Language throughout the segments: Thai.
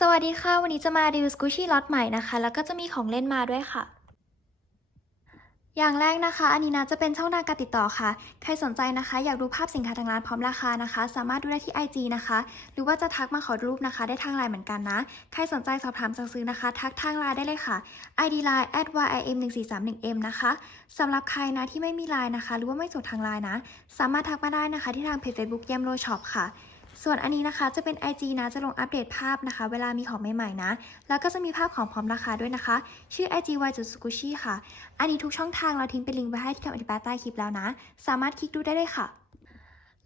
สวัสดีค่ะ วันนี้จะมารีวิวสกูชี่ล็อตใหม่นะคะ แล้วก็จะมีของเล่นมาด้วยค่ะ อย่างแรกนะคะ อันนี้นะจะเป็นช่องทางการติดต่อค่ะ ใครสนใจนะคะ อยากดูภาพสินค้าทางร้านพร้อมราคานะคะ สามารถดูได้ที่ IG นะคะ หรือว่าจะทักมาขอรูปนะคะ ได้ทางไลน์เหมือนกันนะ ใครสนใจสอบถามสั่งซื้อนะคะ ทักทางไลน์ได้เลยค่ะ ID line at @ym 1 4 3 1 m นะคะสำหรับใครนะที่ไม่มีไลน์นะคะ หรือว่าไม่สดทางไลน์นะ สามารถทักมาได้นะคะ ที่ทางเพจ Facebook เยมโลช็อปค่ะ ส่วนอันนี้นะคะจะเป็น IG นะจะลงอัปเดตภาพนะคะ เวลามีของใหม่ๆนะ แล้วก็จะมีภาพของพร้อมราคาด้วยนะคะ ชื่อ IG y จุดสกุชิค่ะ อันนี้ทุกช่องทางเราทิ้งเป็นลิงก์ไว้ให้ที่คำอธิบายใต้คลิปแล้วนะ สามารถคลิกดูได้เลยค่ะ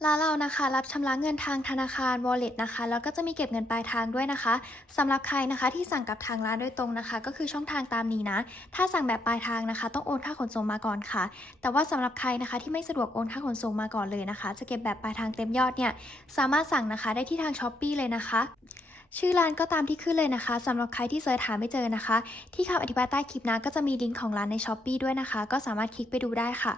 ร้านเรานะคะรับชำระเงินทางธนาคาร wallet นะคะแล้วก็จะมีเก็บเงินปลายทางด้วยนะคะสำหรับใครนะคะที่สั่งกับทางร้านโดยตรงนะคะ ก็คือช่องทางตามนี้นะ ถ้าสั่งแบบปลายทางนะคะ ต้องโอนค่าขนส่งมาก่อนค่ะ แต่ว่าสำหรับใครนะคะที่ไม่สะดวกโอนค่าขนส่งมาก่อนเลยนะคะ จะเก็บแบบปลายทางเต็มยอดเนี่ยสามารถสั่งนะคะได้ที่ทางช้อปปีเลยนะคะชื่อร้านก็ตามที่ขึ้นเลยนะคะสำหรับใครที่เสิร์ชหาไม่เจอนะคะ ที่คำอธิบายใต้คลิปนะก็จะมีลิงก์ของร้านในช้อปปีด้วยนะคะ ก็สามารถคลิกไปดูได้ค่ะ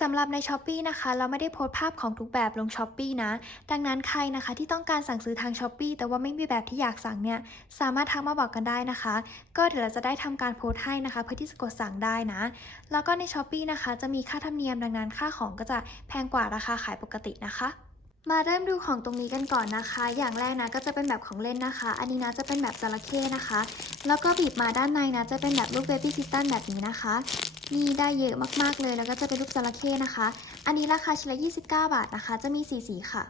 สำหรับในช้อปปีนะคะ เราไม่ได้โพสต์ภาพของทุกแบบลงช้อปปีนะ ดังนั้นใครนะคะที่ต้องการสั่งซื้อทางช้อปปีแต่ว่าไม่มีแบบที่อยากสั่งเนี่ย สามารถทักมาบอกกันได้นะคะ ก็เดี๋ยวเราจะได้ทำการโพสต์ให้นะคะ เพื่อที่จะกดสั่งได้นะ แล้วก็ในช้อปปีนะคะ จะมีค่าธรรมเนียมดังนั้นค่าของก็จะแพงกว่าราคาขายปกตินะคะมาเริ่มดูของตรงนี้กันก่อนนะคะ อย่างแรกนะก็จะเป็นแบบของเล่นนะคะ อันนี้นะจะเป็นแบบจระเข้นะคะ แล้วก็บีบมาด้านในนะจะเป็นแบบรูปเบบี้คิตตันแบบนี้นะคะ นี่ได้เยอะมากๆเลย แล้วก็จะเป็นรูปจระเข้นะคะ อันนี้ราคาชิ้นละ29 บาทนะคะ จะมีสีสีค่ะ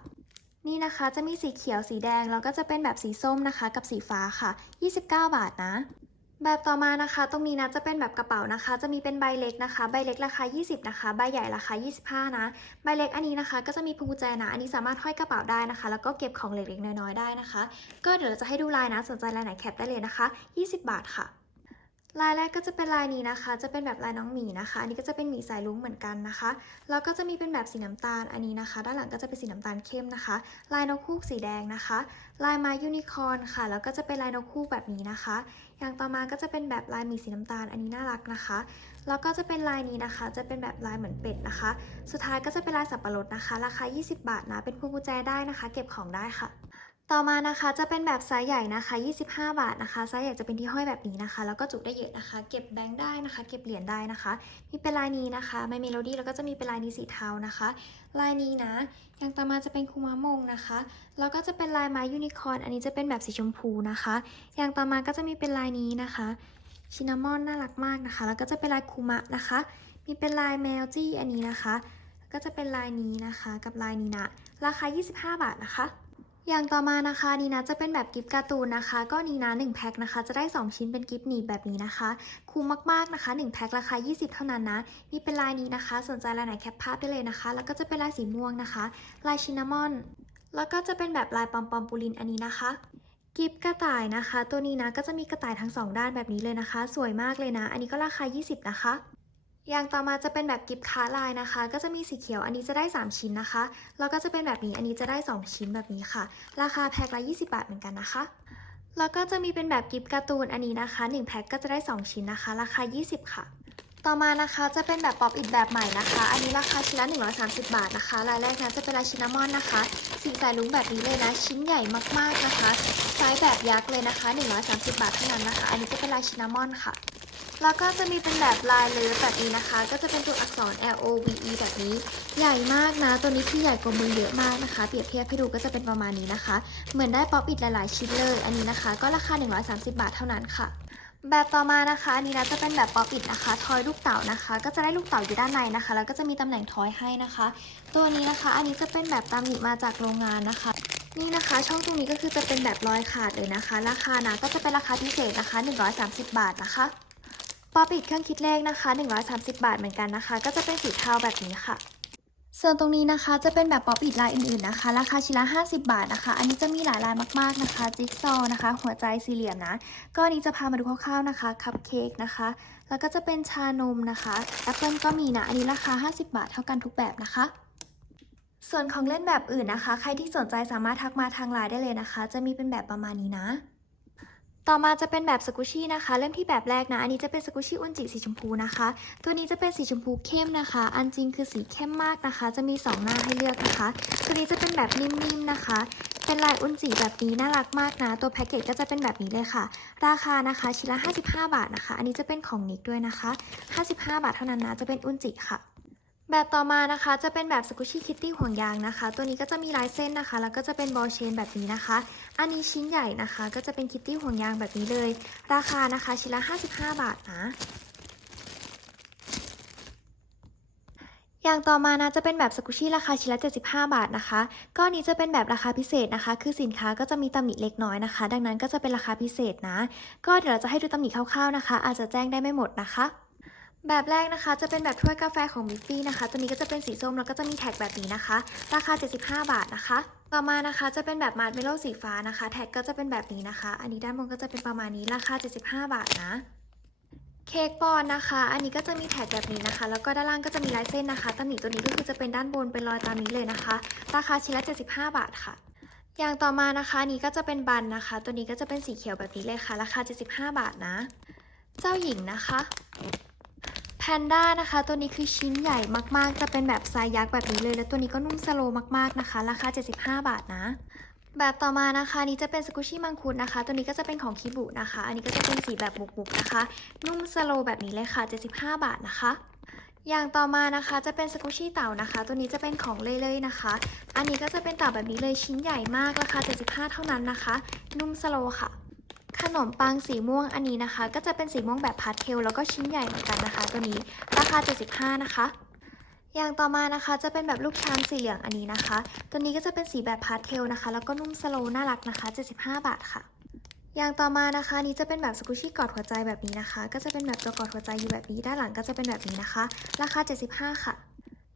นี่นะคะจะมีสีเขียวสีแดง แล้วก็จะเป็นแบบสีส้มนะคะ กับสีฟ้าค่ะ 29 บาทนะ แบบต่อมานะคะ ตรงนี้นะจะเป็นแบบกระเป๋านะคะ จะมีเป็นใบเล็กนะคะ ใบเล็กราคา 20 นะคะ ใบใหญ่ราคา 25 นะ ใบเล็กอันนี้นะคะ ก็จะมีพวงกุญแจนะ อันนี้สามารถห้อยกระเป๋าได้นะคะ แล้วก็เก็บของเล็กๆน้อยๆได้นะคะ ก็เดี๋ยวเราจะให้ดูลายนะ สนใจลายไหนแคปได้เลยนะคะ 20 บาทค่ะ ลายแรกก็จะเป็นลายนี้นะคะ จะเป็นแบบลายน้องหมีนะคะ อันนี้ก็จะเป็นหมีสายลุ้งเหมือนกันนะคะ แล้วก็จะมีเป็นแบบสีน้ำตาลอันนี้นะคะ ด้านหลังก็จะเป็นสีน้ำตาลเข้มนะคะ ลายนกฮูกสีแดงนะคะ ลายม้ยูนิคอร์นค่ะ แล้วก็จะเป็นลายนกฮูกแบบนี้นะคะ อย่างต่อมาก็จะเป็นแบบลายหมีสีน้ำตาล อันนี้น่ารักนะคะ แล้วก็จะเป็นลายนี้นะคะ จะเป็นแบบลายเหมือนเป็ดนะคะ สุดท้ายก็จะเป็นลายสับปะรดนะคะ ราคา 20 บาทนะ เป็นพวงกุญแจได้นะคะ เก็บของได้ค่ะ ต่อมานะคะจะเป็นแบบไซส์ใหญ่นะคะ 25 บาทนะคะไซส์ใหญ่จะเป็นที่ห้อยแบบนี้นะคะ แล้วก็จุได้เยอะนะคะ เก็บแบงค์ได้นะคะ เก็บเหรียญได้นะคะ มีเป็นลายนี้นะคะไม่เมโลดี้แล้วก็จะมีเป็นลายนี้สีเทานะคะ ลายนี้นะอย่างต่อมาจะเป็นคุมะมงนะคะแล้วก็จะเป็นลายไม้ยูนิคอร์นอันนี้จะเป็นแบบสีชมพูนะคะ อย่างต่อมาก็จะมีเป็นลายนี้นะคะชินามอนน่ารักมากนะคะ แล้วก็จะเป็นลายคุมะนะคะ มีเป็นลายแมวจี้อันนี้นะคะ ก็จะเป็นลายนี้นะคะ กับลายนี้นะราคา 25 บาทนะคะ อย่างต่อมานะคะนีนะจะเป็นแบบกิฟต์การ์ตูนนะคะ ก็นี่นะ1แพ็คนะคะ จะได้ 2 ชิ้นเป็นกิฟต์หนีบแบบนี้นะคะ คุ้มมากๆนะคะ1แพ็คราคา 20 เท่านั้นนะมีเป็นลายนี้นะคะ สนใจลายไหนแคปภาพได้เลยนะคะ แล้วก็จะเป็นลายสีม่วงนะคะ ลายชินนามอน แล้วก็จะเป็นแบบลายปอมปอมปูลินอันนี้นะคะกิฟต์กระต่ายนะคะ ตัวนี้นะก็จะมีกระต่ายทั้งสองด้านแบบนี้เลยนะคะ สวยมากเลยนะ อันนี้ก็ราคา 20 นะคะ อย่างต่อมาจะเป็นแบบกิฟต์คาลายนะคะ ก็จะมีสีเขียวอันนี้จะได้ 3 ชิ้นนะคะ แล้วก็จะเป็นแบบนี้อันนี้จะได้ 2 ชิ้นแบบนี้ค่ะ ราคาแพ็คละ20 บาทเหมือนกันนะคะ แล้วก็จะมีเป็นแบบกิฟต์การ์ตูนอันนี้นะคะ1แพ็คก็จะได้ 2 ชิ้นนะคะ ราคา 20 ค่ะ ต่อมานะคะจะเป็นแบบป๊อปอินแบบใหม่นะคะ อันนี้ราคาชิ้นละ130 บาทนะคะ รายแรกนะจะเป็นลายชินามอนนะคะสีสายลุ้งแบบนี้เลยนะ ชิ้นใหญ่มากๆนะคะ ไซส์แบบยักษ์เลยนะคะ 130 บาทเท่านั้นนะคะ อันนี้จะเป็นลายชินามอนค่ะ แล้วก็จะมีเป็นแบบลายเลือแบบนี้นะคะ ก็จะเป็นตัวอักษร L O V E แบบนี้ ใหญ่มากนะ ตัวนี้คือใหญ่กว่ามือเยอะมากนะคะ เปรียบเทียบให้ดูก็จะเป็นประมาณนี้นะคะ เหมือนได้ป๊อปอิดหลายๆชิ้นเลย อันนี้นะคะ ก็ราคา 130 บาทเท่านั้นค่ะแบบต่อมานะคะอันนี้นะจะเป็นแบบป๊อปอิดนะคะ ทอยลูกเต่านะคะ ก็จะได้ลูกเต่าอยู่ด้านในนะคะ แล้วก็จะมีตำแหน่งทอยให้นะคะ ตัวนี้นะคะอันนี้จะเป็นแบบตามหนิมาจากโรงงานนะคะ นี่นะคะ ช่องตรงนี้ก็คือจะเป็นแบบรอยขาดเลยนะคะ ราคานะก็จะเป็นราคาพิเศษนะคะ 130 บาทนะคะ ป๊อปิดเครื่องคิดเลขนะคะ 130 บาทเหมือนกันนะคะ ก็จะเป็นสีเทาแบบนี้ค่ะ ส่วนตรงนี้นะคะจะเป็นแบบป๊อปอิดลายอื่นๆนะคะ ราคาชิ้นละ 50 บาทนะคะ อันนี้จะมีหลายลายมากๆนะคะ จิ๊กซอว์นะคะ หัวใจสี่เหลี่ยมนะ ก็อันนี้จะพามาดูคร่าวๆนะคะ คัพเค้กนะคะ แล้วก็จะเป็นชานมนะคะแอปเปิลก็มีนะ อันนี้ราคา 50 บาทเท่ากันทุกแบบนะคะส่วนของเล่นแบบอื่นนะคะ ใครที่สนใจสามารถทักมาทางไลน์ได้เลยนะคะ จะมีเป็นแบบประมาณนี้นะ ต่อมาจะเป็นแบบสกุชี่นะคะ เริ่มที่แบบแรกนะ อันนี้จะเป็นสกุชี่อุนจิสีชมพูนะคะ ตัวนี้จะเป็นสีชมพูเข้มนะคะ อันจริงคือสีเข้มมากนะคะ จะมี 2 หน้าให้เลือกนะคะ ตัวนี้จะเป็นแบบนิ่มๆนะคะ เป็นลายอุนจิแบบนี้น่ารักมากนะ ตัวแพ็กเกจก็จะเป็นแบบนี้เลยค่ะ ราคานะคะชิ้นละ 55 บาทนะคะ อันนี้จะเป็นของนิกด้วยนะคะ 55 บาทเท่านั้นนะ จะเป็นอุนจิค่ะ แบบต่อมานะคะจะเป็นแบบสกุชี่คิตตี้ห่วงยางนะคะ ตัวนี้ก็จะมีลายเส้นนะคะ แล้วก็จะเป็นบอลเชนแบบนี้นะคะ อันนี้ชิ้นใหญ่นะคะ ก็จะเป็นคิตตี้ห่วงยางแบบนี้เลย ราคานะคะชิ้นละ 55 บาทนะอย่างต่อมานะจะเป็นแบบสกุชี่ราคาชิ้นละ 75 บาทนะคะก็อันนี้จะเป็นแบบราคาพิเศษนะคะ คือสินค้าก็จะมีตำหนิเล็กน้อยนะคะ ดังนั้นก็จะเป็นราคาพิเศษนะ ก็เดี๋ยวเราจะให้ดูตำหนิคร่าวๆนะคะ อาจจะแจ้งได้ไม่หมดนะคะ แบบแรกนะคะจะเป็นแบบถ้วยกาแฟของมิฟฟี่นะคะ ตัวนี้ก็จะเป็นสีส้มแล้วก็จะมีแท็กแบบนี้นะคะ ราคา 75 บาทนะคะ ต่อมานะคะจะเป็นแบบมาร์ชเมลโล่สีฟ้านะคะ แท็กก็จะเป็นแบบนี้นะคะ อันนี้ด้านบนก็จะเป็นประมาณนี้ราคา 75 บาทนะ เค้กปอนนะคะ อันนี้ก็จะมีแท็กแบบนี้นะคะ แล้วก็ด้านล่างก็จะมีลายเส้นนะคะตำหนิตัวนี้ก็คือจะเป็นด้านบนเป็นรอยตามนี้เลยนะคะ ราคาชิ้นละ 75 บาทค่ะ อย่างต่อมานะคะนี้ก็จะเป็นบันนะคะ ตัวนี้ก็จะเป็นสีเขียวแบบนี้เลยค่ะ ราคา 75 บาทนะ เจ้าหญิงนะคะ นด้านะคะ ตัวนี้คือชิ้นใหญ่มากๆ จะเป็นแบบไซส์ยักษ์แบบนี้เลย แล้วตัวนี้ก็นุ่มสโลว์มากๆนะคะ ราคา 75 บาทนะ แบบต่อมานะคะนี้จะเป็นสกุชี่มังคุดนะคะ ตัวนี้ก็จะเป็นของคิบุนะคะ อันนี้ก็จะเป็นสีแบบบุกๆนะคะ นุ่มสโลว์แบบนี้เลยค่ะ 75 บาทนะคะอย่างต่อมานะคะจะเป็นสกุชี่เต่านะคะ ตัวนี้จะเป็นของเล่ยๆนะคะ อันนี้ก็จะเป็นเต่าแบบนี้เลยชิ้นใหญ่มากราคา75 เท่านั้นนะคะ นุ่มสโลว์ค่ะ ขนมปังสีม่วงอันนี้นะคะ ก็จะเป็นสีม่วงแบบพาสเทลแล้วก็ชิ้นใหญ่เหมือนกันนะคะ ตัวนี้ราคา 75 นะคะ อย่างต่อมานะคะจะเป็นแบบลูกช้างสีเหลืองอันนี้นะคะ ตัวนี้ก็จะเป็นสีแบบพาสเทลนะคะ แล้วก็นุ่มสโลว์น่ารักนะคะ 75 บาทค่ะ อย่างต่อมานะคะนนี้จะเป็นแบบสกุชี่กอดหัวใจแบบนี้นะคะ ก็จะเป็นแบบตัวกอดหัวใจอยู่แบบนี้ด้านหลังก็จะเป็นแบบนี้นะคะ ราคา 75 ค่ะ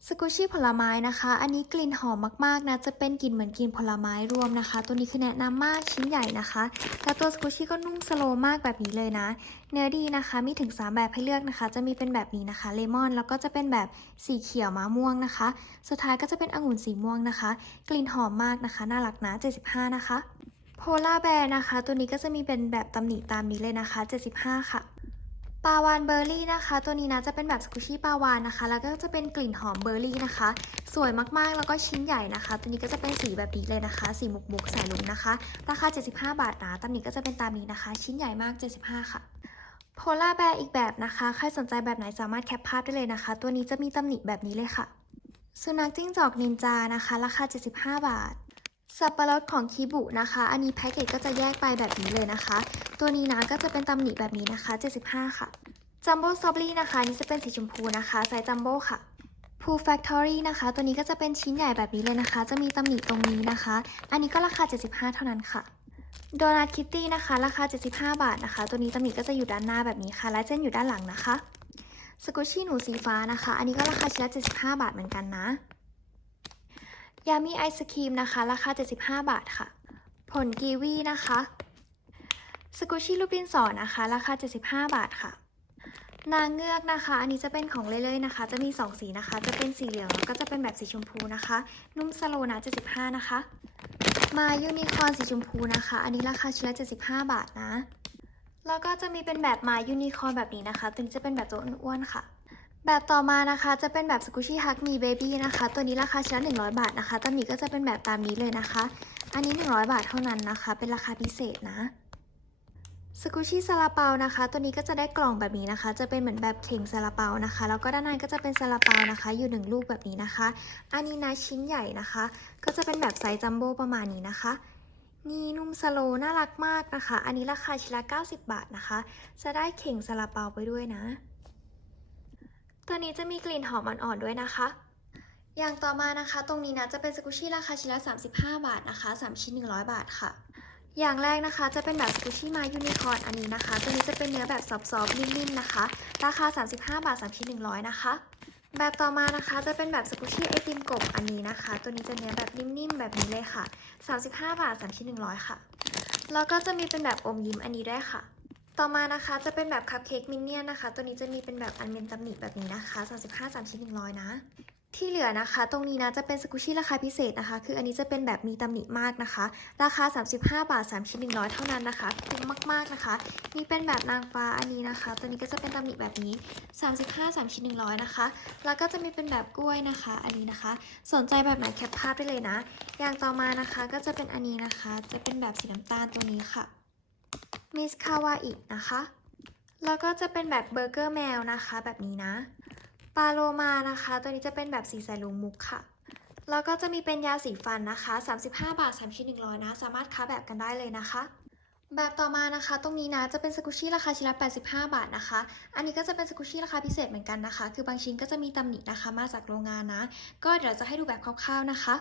สกุชี่ผลไม้นะคะ อันนี้กลิ่นหอมมากๆนะ จะเป็นกลิ่นเหมือนกลิ่นผลไม้รวมนะคะ ตัวนี้คือแนะนำมากชิ้นใหญ่นะคะแล้วตัวสกุชี่ก็นุ่มสโลมากแบบนี้เลยนะ เนื้อดีนะคะ มีถึง 3 แบบให้เลือกนะคะ จะมีเป็นแบบนี้นะคะ เลมอน แล้วก็จะเป็นแบบสีเขียวมะม่วงนะคะ สุดท้ายก็จะเป็นองุ่นสีม่วงนะคะ กลิ่นหอมมากนะคะ น่ารักนะ 75 นะคะ โพล่าแบร์นะคะ ตัวนี้ก็จะมีเป็นแบบตำหนิตามนี้เลยนะคะ 75 ค่ะ ปลาวานเบอร์รี่นะคะ ตัวนี้นะจะเป็นแบบสกุชี่ปลาวานนะคะ แล้วก็จะเป็นกลิ่นหอมเบอร์รี่นะคะ สวยมากๆ แล้วก็ชิ้นใหญ่นะคะ ตัวนี้ก็จะเป็นสีแบบนี้เลยนะคะ สีมุกมุกใส่ลุงนะคะ ราคา 75 บาทนะตำหนิก็จะเป็นตามนี้นะคะ ชิ้นใหญ่มาก 75 ค่ะโพล่าแบร์อีกแบบนะคะ ใครสนใจแบบไหนสามารถแคปภาพได้เลยนะคะ ตัวนี้จะมีตำหนิแบบนี้เลยค่ะ สุนัขจิ้งจอกนินจานะคะ ราคา 75 บาท สับปะรดของคิบุนะคะ อันนี้แพ็กเกจก็จะแยกไปแบบนี้เลยนะคะ ตัวนี้นะก็จะเป็นตำหนิแบบนี้นะคะ 75 ค่ะ จัมโบ้สตรอบอรี่นะคะนี่จะเป็นสีชมพูนะคะไซส์จัมโบ้ค่ะพูแฟคทอรี่นะคะ ตัวนี้ก็จะเป็นชิ้นใหญ่แบบนี้เลยนะคะ จะมีตำหนิตรงนี้นะคะ อันนี้ก็ราคา 75 เท่านั้นค่ะโดนัทคิตตี้นะคะ ราคา 75 บาทนะคะ ตัวนี้ตำหนิก็จะอยู่ด้านหน้าแบบนี้ค่ะและเส้นอยู่ด้านหลังนะคะสกุชชี่หนูสีฟ้านะคะ อันนี้ก็ราคาชิ้นละ75 บาทเหมือนกันนะ ยามีไอศครีมนะคะ ราคา 75 บาทค่ะ ผลกีวีนะคะ สกุชชี่ลูกดินสอนะคะ ราคา 75 บาทค่ะ นางเงือกนะคะ อันนี้จะเป็นของเล่ยๆนะคะ จะมี 2 สีนะคะ จะเป็นสีเหลืองแล้วก็จะเป็นแบบสีชมพูนะคะ นุ่มสโลนะ 75 นะคะ มายูนิคอร์นสีชมพูนะคะ อันนี้ราคาชิ้นละ75 บาทนะ แล้วก็จะมีเป็นแบบมายูนิคอร์นแบบนี้นะคะตัวนี้จะเป็นแบบตัวอ้วนๆค่ะ แบบต่อมานะคะจะเป็นแบบสกุชี่ฮักมีเบบี้นะคะ ตัวนี้ราคาชิ้นละ100 บาทนะคะตำหนิก็จะเป็นแบบตามนี้เลยนะคะ อันนี้ 100 บาทเท่านั้นนะคะ เป็นราคาพิเศษนะสกุชี่ซาลาเปานะคะ ตัวนี้ก็จะได้กล่องแบบนี้นะคะ จะเป็นเหมือนแบบเข่งซาลาเปานะคะ แล้วก็ด้านในก็จะเป็นซาลาเปานะคะ อยู่หนึ่งลูกแบบนี้นะคะ อันนี้นะชิ้นใหญ่นะคะ ก็จะเป็นแบบไซส์จัมโบ้ประมาณนี้นะคะ นี่นุ่มสโลน่ารักมากนะคะ อันนี้ราคาชิ้นละ90 บาทนะคะ จะได้เข่งซาลาเปาไปด้วยนะ ตัวนี้จะมีกลิ่นหอมอ่อนๆด้วยนะคะ อย่างต่อมานะคะ ตรงนี้นะจะเป็นสกุชี่ราคาชิ้นละ 35 บาทนะคะ 3 ชิ้น 100 บาทค่ะ อย่างแรกนะคะจะเป็นแบบสกุชี่มายูนิคอร์นอันนี้นะคะ ตัวนี้จะเป็นเนื้อแบบซอฟต์ๆนิ่มๆนะคะ ราคา 35 บาท 3 ชิ้น 100 นะคะ แบบต่อมานะคะจะเป็นแบบสกุชี่ไอติมกบอันนี้นะคะ ตัวนี้จะเนื้อแบบนิ่มๆแบบนี้เลยค่ะ 35 บาท 3 ชิ้น 100 ค่ะ แล้วก็จะมีเป็นแบบอมยิ้มอันนี้ด้วยค่ะ ต่อมานะคะจะเป็นแบบคัพเค้กมินเนี่ยนนะคะ ตัวนี้จะมีเป็นแบบอันเมนตำหนิแบบนี้นะคะ 35 3ชิ้น100 นะ ที่เหลือนะคะ ตรงนี้นะจะเป็นสกุชี่ราคาพิเศษนะคะ คืออันนี้จะเป็นแบบมีตำหนิมากนะคะ ราคา 35 บาท 3 ชิ้น 100 เท่านั้นนะคะคุ้มมากๆนะคะนี่เป็นแบบนางฟ้าอันนี้นะคะ ตัวนี้ก็จะเป็นตำหนิแบบนี้ 35 3 ชิ้น 100 นะคะ แล้วก็จะมีเป็นแบบกล้วยนะคะ อันนี้นะคะ สนใจแบบไหนแคปภาพได้เลยนะ อย่างต่อมานะคะก็จะเป็นอันนี้นะคะ จะเป็นแบบสีน้ำตาลตัวนี้ค่ะ มิสคาวาอินะคะ แล้วก็จะเป็นแบบเบอร์เกอร์แมวนะคะแบบนี้นะ ปาโลมานะคะ ตัวนี้จะเป็นแบบสีใสลุงมุกค่ะ แล้วก็จะมีเป็นยาสีฟันนะคะ 35 บาท3ชิ้น100นะ สามารถค้าแบบกันได้เลยนะคะ แบบต่อมานะคะ ตรงนี้นะจะเป็นสกุชี่ราคาชิ้นละ 85 บาทนะคะ อันนี้ก็จะเป็นสกุชี่ราคาพิเศษเหมือนกันนะคะ คือบางชิ้นก็จะมีตำหนินะคะ มาจากโรงงานนะ ก็เดี๋ยวจะให้ดูแบบคร่าวๆนะคะ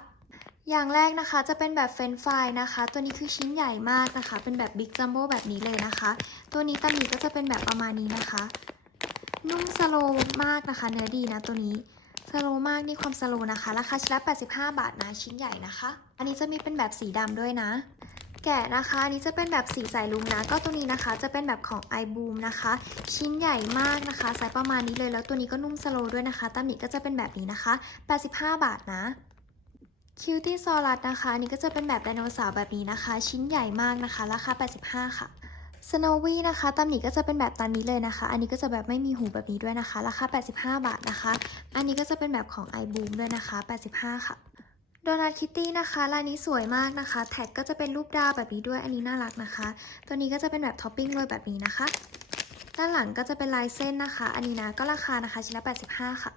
อย่างแรกนะคะจะเป็นแบบเฟรนช์ฟรายนะคะ ตัวนี้คือชิ้นใหญ่มากนะคะ เป็นแบบบิ๊กจัมโบ้แบบนี้เลยนะคะ ตัวนี้ตำหนิก็จะเป็นแบบประมาณนี้นะคะ นุ่มสโลมากนะคะ เนื้อดีนะตัวนี้สโลมากนี่ความสโลนะคะ ราคาชิ้นละ 85 บาทนะชิ้นใหญ่นะคะ อันนี้จะมีเป็นแบบสีดำด้วยนะ แกะนะคะอันนี้จะเป็นแบบสีใสลุงนะ ก็ตัวนี้นะคะจะเป็นแบบของ i b o o m นะคะ ชิ้นใหญ่มากนะคะไซส์ประมาณนี้เลยแล้วตัวนี้ก็นุ่มสโลด้วยนะคะตำหนิก็จะเป็นแบบนี้นะคะ 85 บาทนะ คิวตี้ซอรัสนะคะอันนี้ก็จะเป็นแบบไดโนเสาร์แบบนี้นะคะ ชิ้นใหญ่มากนะคะ ราคา 85 ค่ะสโนวี่นะคะตำหนิก็จะเป็นแบบตามนี้เลยนะคะ อันนี้ก็จะแบบไม่มีหูแบบนี้ด้วยนะคะ ราคา 85 บาทนะคะ อันนี้ก็จะเป็นแบบของ i b o o m ด้วยนะคะ 85 ค่ะโดนัทคิตตี้นะคะลายนี้สวยมากนะคะ แท็กก็จะเป็นรูปดาวแบบนี้ด้วย อันนี้น่ารักนะคะ ตัวนี้ก็จะเป็นแบบท็อปปิ้งโรยแบบนี้นะคะ ด้านหลังก็จะเป็นลายเส้นนะคะ อันนี้นะก็ราคานะคะชิ้นละ 85 ค่ะ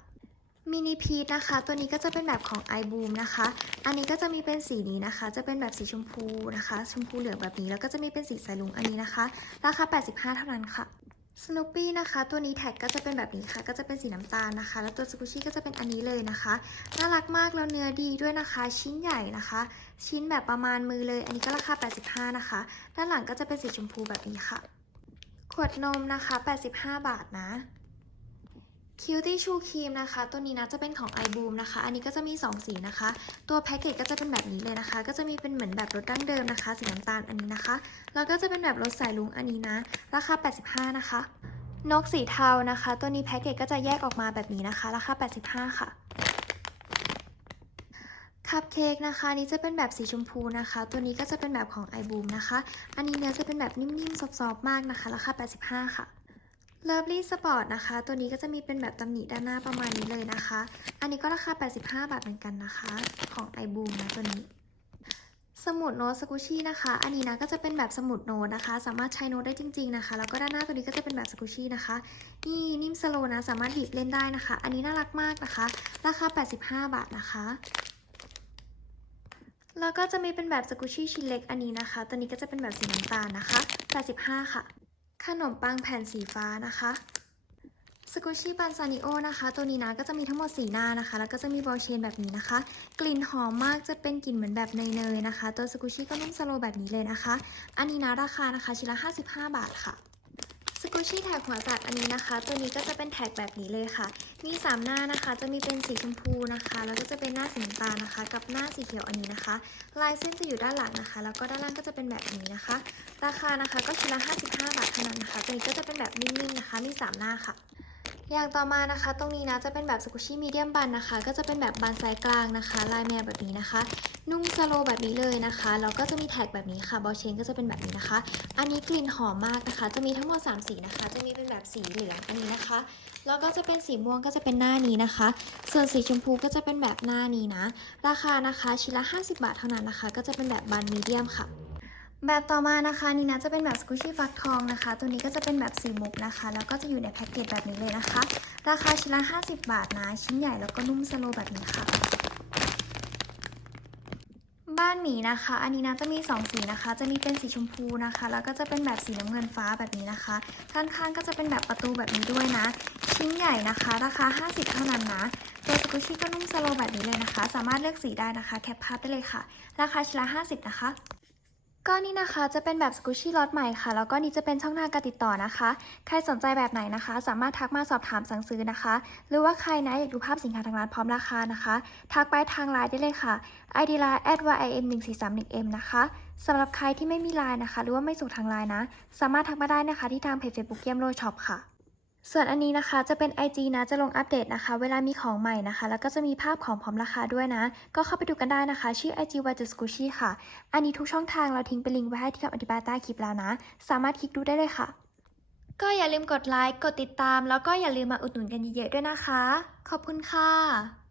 มินิพีทนะคะ ตัวนี้ก็จะเป็นแบบของ i b o o m นะคะ อันนี้ก็จะมีเป็นสีนี้นะคะ จะเป็นแบบสีชมพูนะคะ ชมพูเหลืองแบบนี้ แล้วก็จะมีเป็นสีสายลุงอันนี้นะคะ ราคา 85 เท่านั้นค่ะสโนปี้นะคะ ตัวนี้แท็กก็จะเป็นแบบนี้ค่ะ ก็จะเป็นสีน้ำตาลนะคะ แล้วตัวสกุชี่ก็จะเป็นอันนี้เลยนะคะ น่ารักมากแล้วเนื้อดีด้วยนะคะ ชิ้นใหญ่นะคะ ชิ้นแบบประมาณมือเลย อันนี้ก็ราคา 85 นะคะ ด้านหลังก็จะเป็นสีชมพูแบบนี้ค่ะ ขวดนมนะคะ 85 บาทนะ คิวตี้ชูครีมนะคะ ตัวนี้นะจะเป็นของ i b o o m นะคะ อันนี้ก็จะมี 2 สีนะคะ ตัวแพ็กเกจก็จะเป็นแบบนี้เลยนะคะ ก็จะมีเป็นเหมือนแบบรสดั้งเดิมนะคะ สีน้ำตาลอันนี้นะคะ แล้วก็จะเป็นแบบรสสายลุงอันนี้นะ ราคา 85 นะคะ นกสีเทานะคะ ตัวนี้แพ็กเกจก็จะแยกออกมาแบบนี้นะคะ ราคา 85 ค่ะคัพเค้กนะคะนี้จะเป็นแบบสีชมพูนะคะ ตัวนี้ก็จะเป็นแบบของ i b o o m นะคะ อันนี้เนื้อจะเป็นแบบนิ่มๆซอฟๆมากนะคะ ราคา 85 ค่ะ เลิฟลี่สปอร์ตนะคะ ตัวนี้ก็จะมีเป็นแบบตำหนิด้านหน้าประมาณนี้เลยนะคะ อันนี้ก็ราคา 85 บาทเหมือนกันนะคะ ของ i b o o m นะตัวนี้ สมุดโน้ตสกุชี่นะคะ อันนี้นะก็จะเป็นแบบสมุดโน้ตนะคะ สามารถใช้โน้ตได้จริง ๆนะคะ แล้วก็ด้านหน้าตัวนี้ก็จะเป็นแบบสกุชี่นะคะ นี่นิ่มสโลว์นะ สามารถบีบเล่นได้นะคะ อันนี้น่ารักมากนะคะ ราคา 85 บาทนะคะแล้วก็จะมีเป็นแบบสกุชี่ชิ้นเล็กอันนี้นะคะ ตัวนี้ก็จะเป็นแบบสีน้ำตาลนะคะ 85 ค่ะ ขนมปังแผ่นสีฟ้านะคะสกุชี่บันซานิโอนะคะ ตัวนี้นะก็จะมีทั้งหมดสีหน้านะคะ แล้วก็จะมีบอลเชนแบบนี้นะคะ กลิ่นหอมมากจะเป็นกลิ่นเหมือนแบบเนยๆนะคะ ตัวสกุชี่ก็นุ่มสโลว์แบบนี้เลยนะคะ อันนี้นะราคานะคะชิ้นละ 55 บาทค่ะ กุชี่แท็กหัวจัดอันนี้นะคะ ตัวนี้ก็จะเป็นแท็กแบบนี้เลยค่ะ มี 3 หน้านะคะ จะมีเป็นสีชมพูนะคะ แล้วก็จะเป็นหน้าสีน้ำตาลนะคะ กับหน้าสีเขียวอันนี้นะคะ ลายเส้นจะอยู่ด้านหลังนะคะ แล้วก็ด้านล่างก็จะเป็นแบบนี้นะคะ ราคานะคะก็ชิ้นละ 55 บาทเท่านั้นนะคะ ตัวนี้ก็จะเป็นแบบนิ่มๆนะคะ มี 3 หน้าค่ะ อย่างต่อมานะคะ ตรงนี้นะจะเป็นแบบสกุชี่มีเดียมบันนะคะ ก็จะเป็นแบบบันไซส์กลางนะคะลายแมวแบบนี้นะคะ นุ่งสโลแบบนี้เลยนะคะแล้วก็จะมีแท็กแบบนี้ค่ะบอลเชนก็จะเป็นแบบนี้นะคะ อันนี้กลิ่นหอมมากนะคะ จะมีทั้งหมด3สีนะคะ จะมีเป็นแบบสีเหลืองอันนี้นะคะ แล้วก็จะเป็นสีม่วงก็จะเป็นหน้านี้นะคะ ส่วนสีชมพูก็จะเป็นแบบหน้านี้นะ ราคานะคะชิ้นละ 50 บาทเท่านั้นนะคะ ก็จะเป็นแบบบันมีเดียมค่ะ แบบต่อมานะคะนี่นะจะเป็นแบบสกูชี่ฟักทองนะคะ ตัวนี้ก็จะเป็นแบบสีมุกนะคะ แล้วก็จะอยู่ในแพ็กเกจแบบนี้เลยนะคะ ราคาชิ้นละ 50 บาทนะ ชิ้นใหญ่แล้วก็นุ่มสโลแบบนี้ค่ะบ้านหมีนะคะ อันนี้นะจะมี 2 สีนะคะ จะมีเป็นสีชมพูนะคะ แล้วก็จะเป็นแบบสีน้ำเงินฟ้าแบบนี้นะคะด้านข้างก็จะเป็นแบบประตูแบบนี้ด้วยนะ ชิ้นใหญ่นะคะ ราคา 50 เท่านั้นนะ ตัวสกุชี่ก็นุ่มสโลแบบนี้เลยนะคะ สามารถเลือกสีได้นะคะ แคปภาพได้เลยค่ะ ราคาชิ้นละ 50 นะคะ ก็นี่นะคะจะเป็นแบบสกูชี่ล็อตใหม่ค่ะ แล้วก็นี่จะเป็นช่องทางการติดต่อนะคะ ใครสนใจแบบไหนนะคะ สามารถทักมาสอบถามสั่งซื้อนะคะ หรือว่าใครนะอยากดูภาพสินค้าทางร้านพร้อมราคานะคะ ทักไปทางไลน์ได้เลยค่ะ ID ไลน์ @ym 1 4 3 1 m นะคะสำหรับใครที่ไม่มีไลน์นะคะ หรือว่าไม่ส่งทางไลน์นะ สามารถทักมาได้นะคะที่ทางเพจ Facebook เยี่ยมโรช็อปค่ะ ส่วนอันนี้นะคะจะเป็น IG นะจะลงอัปเดตนะคะ เวลามีของใหม่นะคะ แล้วก็จะมีภาพของพร้อมราคาด้วยนะ ก็เข้าไปดูกันได้นะคะ ชื่อ IG w a j u s k u s h i ค่ะ อันนี้ทุกช่องทางเราทิ้งเป็นลิงก์ไว้ให้ที่คำอธิบายใต้คลิปแล้วนะ สามารถคลิกดูได้เลยค่ะ ก็อย่าลืมกดไลค์กดติดตาม แล้วก็อย่าลืมมาอุดหนุนกันเยอะๆด้วยนะคะ ขอบคุณค่ะ